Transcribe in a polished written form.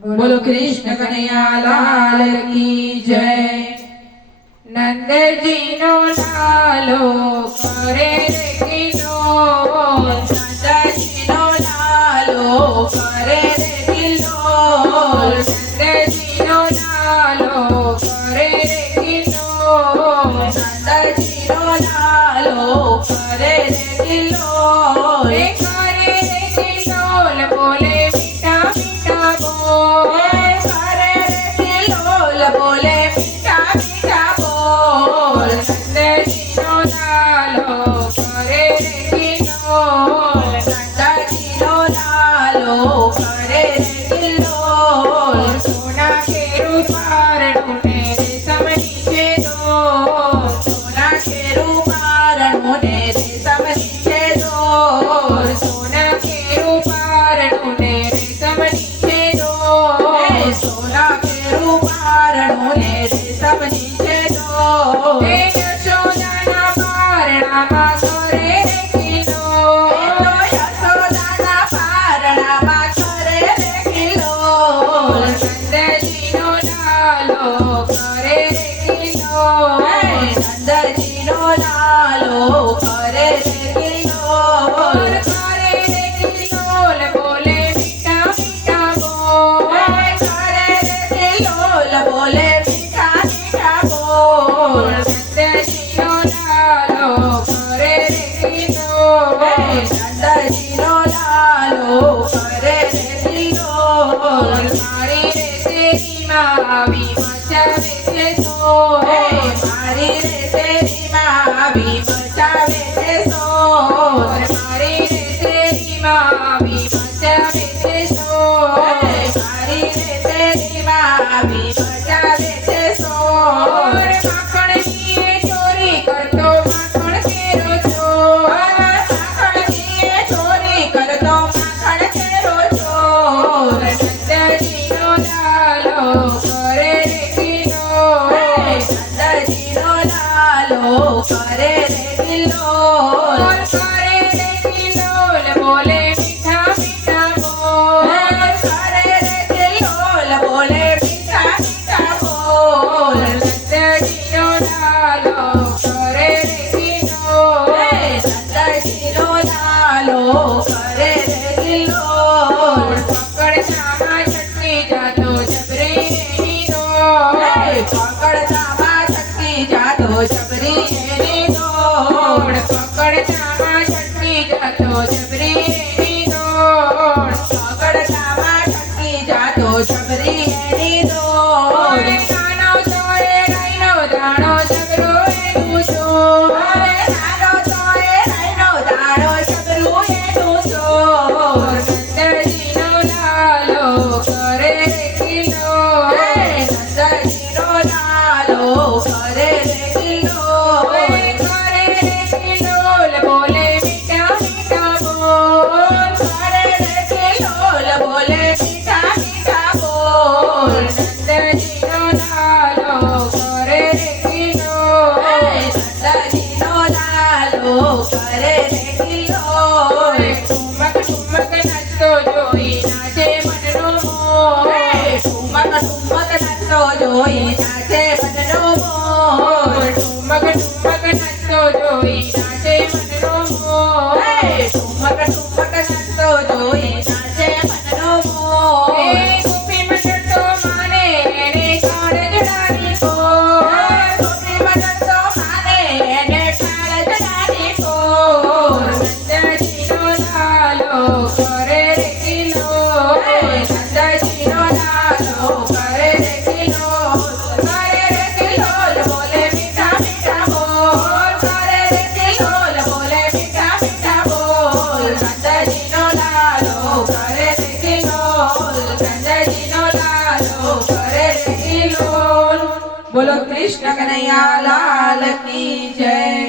बोलो कृष्ण कन्हैया लाल की जय। नंद जी नो लालो करे रे किलोल, नंद जी नो लालो करे रे किलोल, नंद जी नो लालो करे रे किलोल, नंद जी नो लालो करे रे किलोल, करे रे किलोल बोले मीठा मीठा बोल, करे रे किलोल बोले मीठा मीठा बोल, नंद जी नो लालो करे रे किलोल, नंद जी नो लालो करे रे किलोल, सोना के रूपार ढूंढे रेशम नीचे डोर, सोना के रूपार ढूंढे रेशम नीचे डोर, सोना के रूपार ढूंढे रेशम नीचे डोर, सोना के रूपार ढूंढे रेशम नीचे डोर, यशोदाना पारणामा करे रे किलोल, यशोदाना पारणामा करे रे किलोल, नंद जी नो लालो करे रे किलोल, नंद जी नो लालो करे रे किलोल, करे रे किलोल बोले मीठा मीठा बोल, करे रे किलोल बोले मीठा मीठा बोल, नंद जी नो लालो करे रे किलोल, नंद जी नो लालो करे रे किलोल, मारी रे तेरी मावी मचावे છે શોર, મારી રે તેરી માવી મચાવે છે શોર, મારી રે તેરી માવી મચાવે છે શોર, મારી રે તેરી માવી મચાવે છે શોર, માખણની એ ચોરી કરતો માખણ કેરો ચોર, માખણની એ ચોરી કરતો માખણ કેરો ચોર, નંદજી નો લાલો કરે રે કિલોલ, નંદજી નો લાલો કરે રે કિલોલ, કરે રે કિલોલ બોલે મીઠા મીઠા બોલ, કરે રે કિલોલ બોલે મીઠા મીઠા બોલ, નંદજી નો લાલો કરે રે કિલોલ, નંદજી નો લાલો કરે રે કિલોલ, પકડતામાં છટકી જાતો જબરી એની દોડ, પકડતામાં છટકી જાતો જબરી એની દોડ, પકડતામાં છટકી જાતો જબરી એની દોડ, પકડતામાં છટકી જાતો જબરી એની દોડ, નાનો તો એ રાઈનો દાણો જબરો એનું ચોર, નાનો તો એ રાઈનો દાણો જબરું એનું ચોર, નંદજી નો લાલો કરે રે કિલોલ, નંદજી નો લાલો કરે રે કિલોલ, કરે રે કિલોલ બોલે મીઠા મીઠા બોલ, કરે રે કિલોલ બોલે મીઠા મીઠા બોલ, નંદજી નો લાલો કરે રે કિલોલ, નંદજી નો લાલો કરે રે કિલોલ, ઠુમક ઠુમક નાચતો જોઈ નાચે મનનો મોર, ઠુમક ઠુમક નાચતો જોઈ નાચે મનનો મોર, ઠુમક ઠુમક નાચતો જોઈ નાચે મનનો મોર, ઠુમક ઠુમક નાચતો જોઈ નાચે મનનો મોર, ગોપી મંડળ તો માને એને કાળ જડાની કોર, ગોપી મંડળ તો માને એને કાળ જડાની કોર, નંદજી નો લાલો કરે રે કિલોલ, નંદજી નો લાલો કરે રે કિલોલ, કરે રે કિલોલ બોલે મીઠા મીઠા બોલ, કરે રે કિલોલ બોલે મીઠા મીઠા બોલ, નંદજી નો લાલો કરે રે કિલોલ, નંદજી નો લાલો કરે રે કિલોલ। બોલો કૃષ્ણ કનૈયા લાલ કી જય।